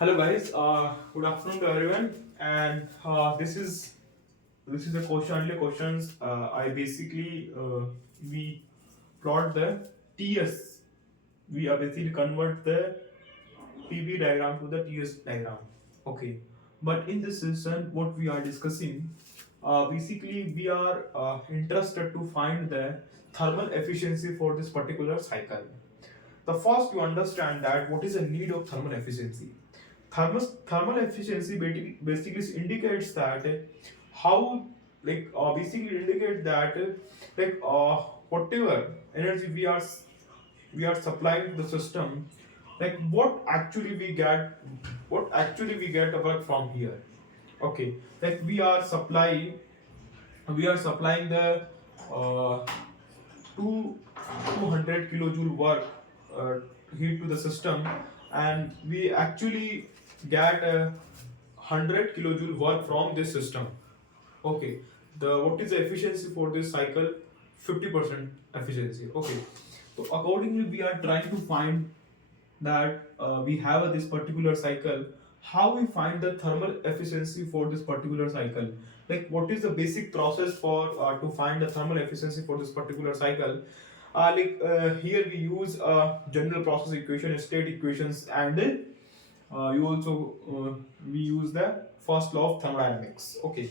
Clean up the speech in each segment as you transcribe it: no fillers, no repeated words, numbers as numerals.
Hello guys, good afternoon to everyone. And this is a question only questions. I basically we plot the TS. We are basically convert the PV diagram to the TS diagram. Okay, but in this session, what we are discussing, basically we are interested to find the thermal efficiency for this particular cycle. The first you understand that what is the need of thermal efficiency. Thermal efficiency basically indicates that how basically indicates that whatever energy we are supplying to the system, like what actually we get work from here. Okay, like we are supplying the uh, two 200 kilojoule work uh, heat to the system, and we actually get 100 kilojoule work from this system. Okay, the what is the efficiency for this cycle? 50% efficiency. Okay, so accordingly we are trying to find that we have this particular cycle. How we find the thermal efficiency for this particular cycle, like what is the basic process for to find the thermal efficiency for this particular cycle. Here we use general process equation, state equations, and you also we use the first law of thermodynamics. Okay,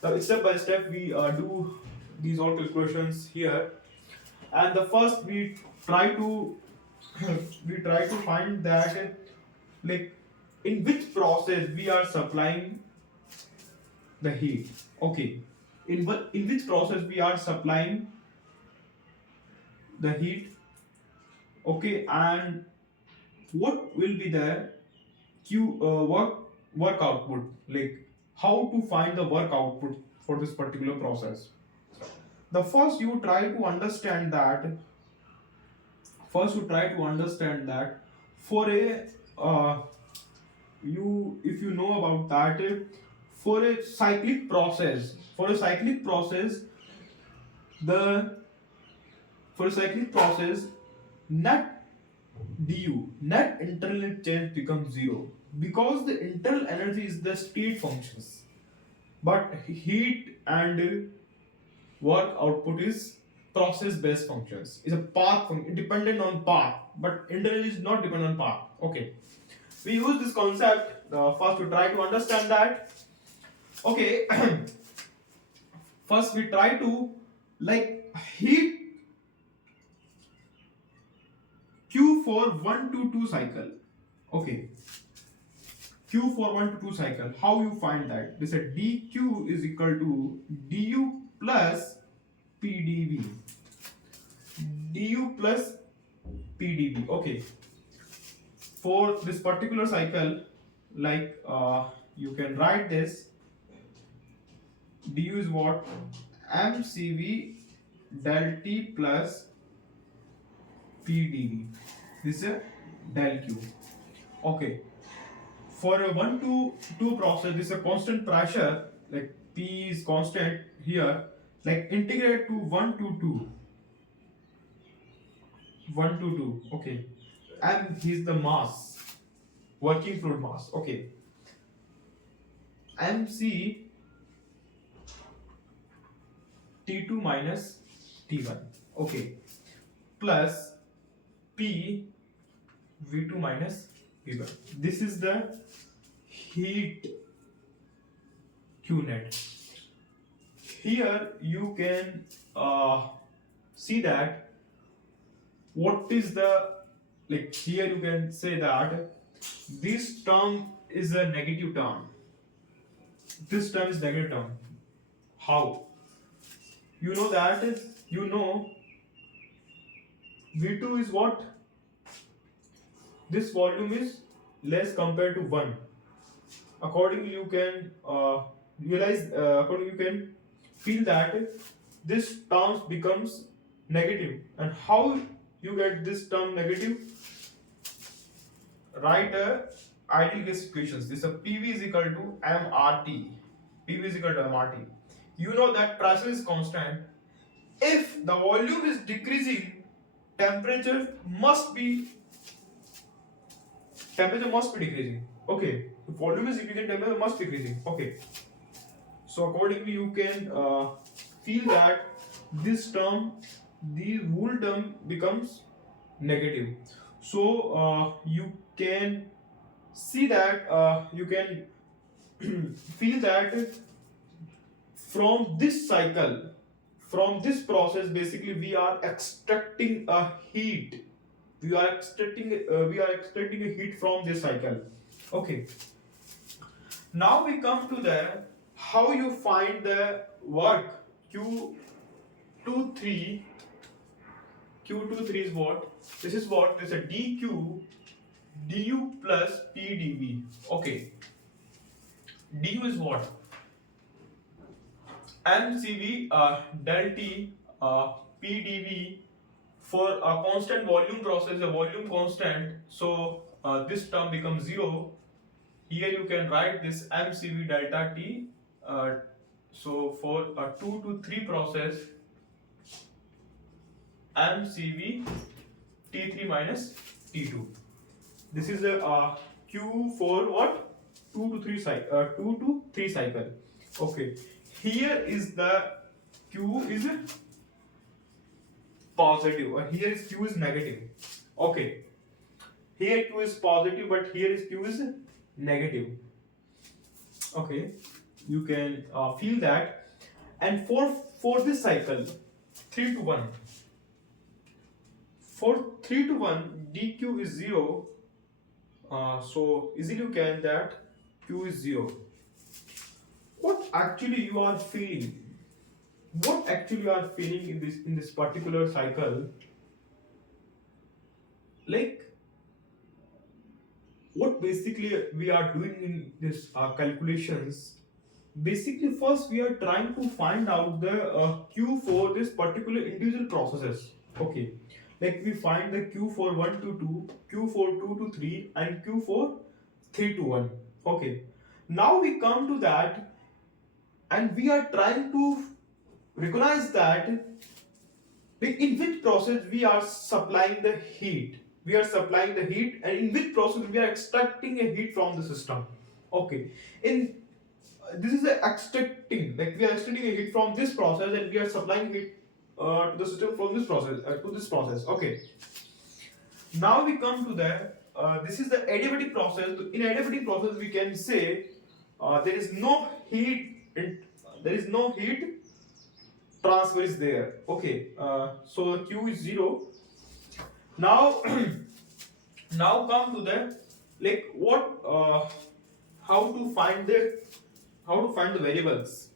now step by step we do these all calculations here. And the first we try to we try to find that, like, in which process we are supplying the heat. Okay, in which process we are supplying the heat. Okay, and what will be the q work output, like how to find the work output for this particular process. The first you try to understand that for a you if you know about that, for a cyclic process the for a cyclic process, net net internal change becomes zero, because the internal energy is the state functions, but heat and work output is process based functions, is a path function dependent on path, but internal is not dependent on path. Okay, we use this concept first to try to understand that. Okay, first we try to, like, heat q for 1 to 2 cycle. Okay, q for 1 to 2 cycle, how you find that? They said dq is equal to du plus pdv. du plus pdv. Okay, for this particular cycle, like you can write this. Du is what? mcv del t plus pdv. This is a del q. Okay, for a 1 to 2 process, this is a constant pressure, like p is constant here, like integrate to 1 to 2. 1 to 2. Okay, and he's the mass, working fluid mass. Okay, mc t2 minus t1. Okay, plus p v2 minus v1. This is the heat q net. Here you can see that what is the, like, here you can say that this term is a negative term. This term is negative term. How? You know that, you know, v2 is what? This volume is less compared to 1. Accordingly you can accordingly you can feel that this term becomes negative. And how you get this term negative? Write a ideal gas equations. This is pv is equal to mrt. pv is equal to mrt. You know that pressure is constant. If the volume is decreasing, temperature must be temperature must be decreasing. Okay, if volume is decreasing, temperature must be decreasing. Okay, so accordingly you can feel that this term, the whole term becomes negative. So you can see that you can feel that from this cycle, from this process, basically we are extracting a heat. We are extracting a heat from this cycle. Okay, now we come to the how you find the work. q23 q23 is what? This is what? This is a dq du plus pdv. Okay, du is what? mcv del t pdv. For a constant volume process, a volume constant, so this term becomes 0. Here you can write this mcv delta t. So for a 2 to 3 process, mcv t3 minus t2. This is the q for what? 2 to 3 cycle. Okay, here is the q is positive, here is q is negative. Okay, here q is positive, but here is q is negative. Okay, you can feel that. And for this cycle 3 to 1, for 3 to 1 dq is 0. So easily you can that q is 0. What actually you are feeling? What actually you are feeling in this particular cycle? Like, what basically we are doing in this calculations? Basically, first we are trying to find out the q for this particular individual processes. Okay, like we find the q for 1 to 2, q for 2 to 3, and q for 3 to 1. Okay, now we come to that, and we are trying to recognize that in which process we are supplying the heat. We are supplying the heat, and in which process we are extracting a heat from the system. Okay, in this is a extracting, like we are extracting a heat from this process, and we are supplying heat to the system from this process to this process. Okay, now we come to the this is the adiabatic process. In adiabatic process we can say there is no heat there is no heat transfer is there. Okay, so q is 0. Now now come to the like what how to find the variables.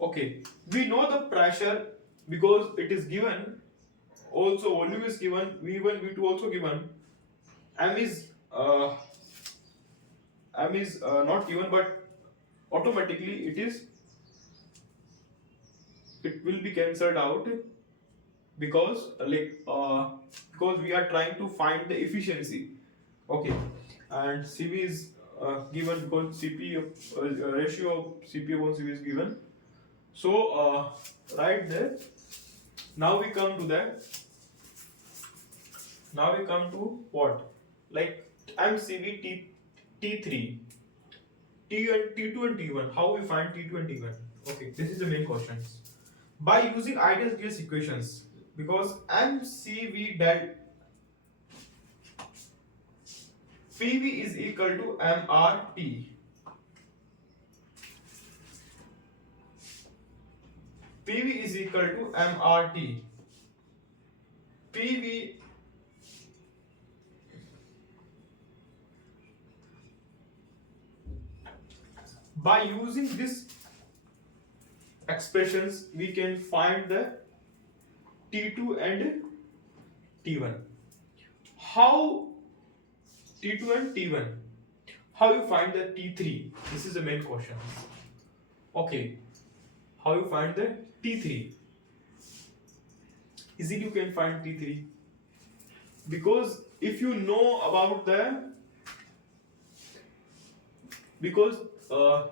Okay, we know the pressure because it is given, also volume is given, v1 v2 also given, m is not given, but automatically it will be cancelled out because because we are trying to find the efficiency. Okay, and cv is given because cp ratio of cp upon cv is given. So right there, now we come to what, like mcv t3, t and t2 and t1. How we find t2 and t1? Okay, this is the main question. By using ideal gas equations, because mcv del pv is equal to mrt. pv is equal to mrt. pv by using this expressions we can find the T2 and T1. How T2 and T1? How you find the T3? This is the main question. Okay, how you find the T3? Easily you can find T3 because if you know about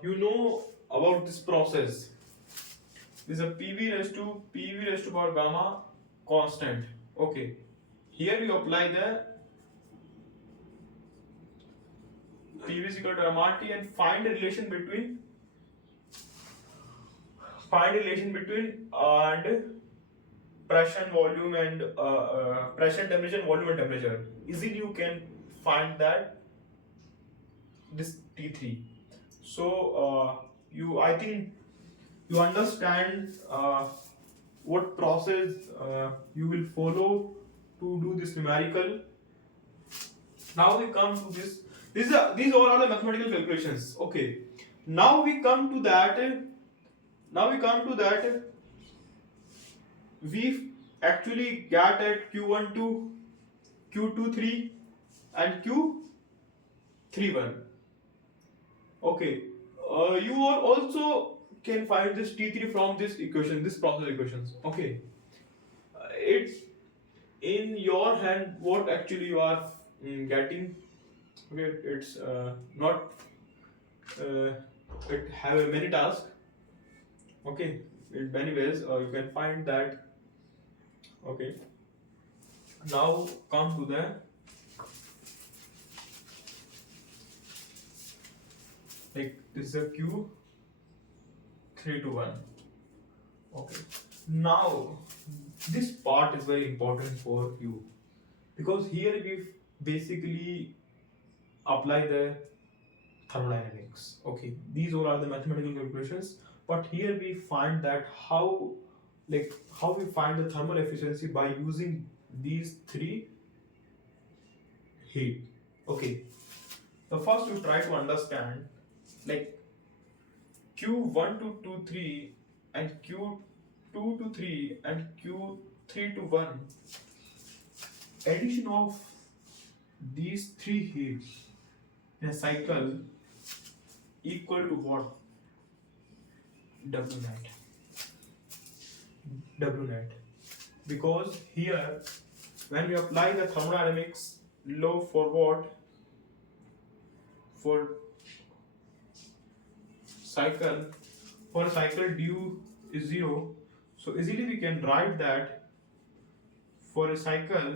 you know about this process. This is a PV raised to power gamma constant. Okay, here you apply the PV is equal to MRT, and find relation between and pressure and volume and pressure, temperature, and volume and temperature. Easily you can find that this T3. So I think you understand what process you will follow to do this numerical. Now we come to this. These all are the mathematical calculations. Okay. Now we come to that. We actually get at Q12, Q23, and Q31. Okay. You all also can find this T3 from this equation, this process equations. Okay. It's in your hand what actually you are getting. Okay. It's not. It have many tasks. Okay. In many ways, you can find that. Okay. Now come to the this is a Q 3 to 1. Okay. Now this part is very important for you because here we basically apply the thermodynamics. Okay. These all are the mathematical calculations, but here we find that how we find the thermal efficiency by using these three heat. Okay. The first you try to understand Q1 to 2 3 and Q2 to 3 and Q3 to 1. Addition of these three heats in a cycle equal to what? W net. W net. Because here when we apply the thermodynamics law for what? For a cycle du is 0, so easily we can write that for a cycle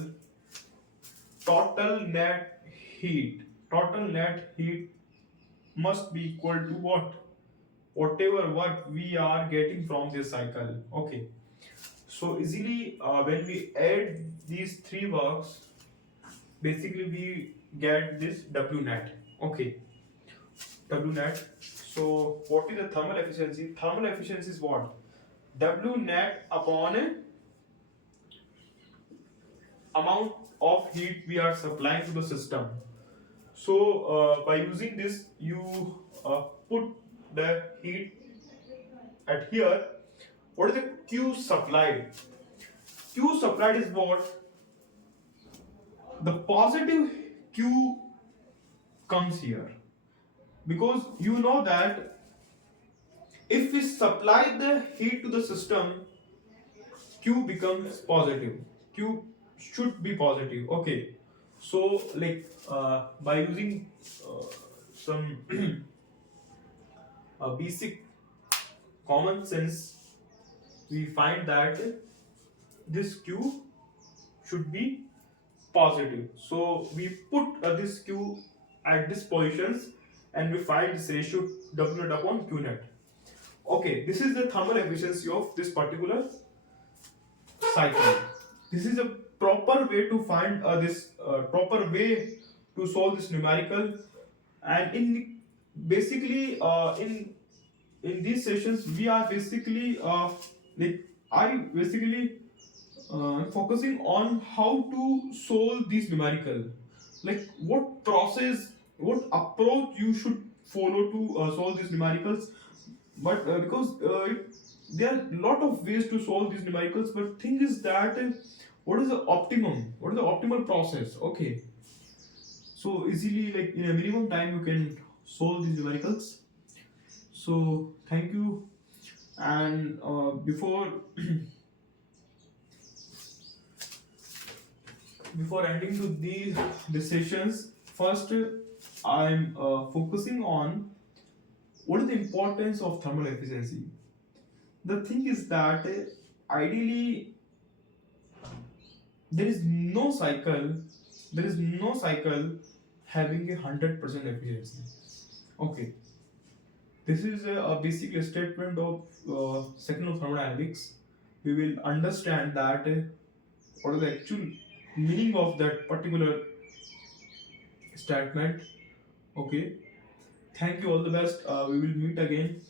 total net heat must be equal to what? Whatever what we are getting from this cycle. Okay, so easily when we add these three works, basically we get this W net. Okay, W net. So what is the thermal efficiency? Thermal efficiency is what? W net upon amount of heat we are supplying to the system. So by using this, you put the heat at here. What is the Q supplied? Q supplied is what? The positive Q comes here. Because you know that if we supply the heat to the system, Q becomes positive. Q should be positive. Okay. So by using some basic common sense, we find that this Q should be positive. So we put this Q at these positions and we find this ratio W net upon Q net. Okay, this is the thermal efficiency of this particular cycle. This is a proper way to find proper way to solve this numerical. And in these sessions we are basically focusing on how to solve these numerical, what process, what approach you should follow to solve these numericals. But because there are a lot of ways to solve these numericals, but thing is that what is the optimal process? Okay, so easily in a minimum time you can solve these numericals. So thank you. And before ending to these sessions, first I'm focusing on what is the importance of thermal efficiency. The thing is that ideally there is no cycle having a 100% efficiency. Okay, this is a basic statement of second of thermodynamics. We will understand that what is the actual meaning of that particular statement. Okay, thank you, all the best. We will meet again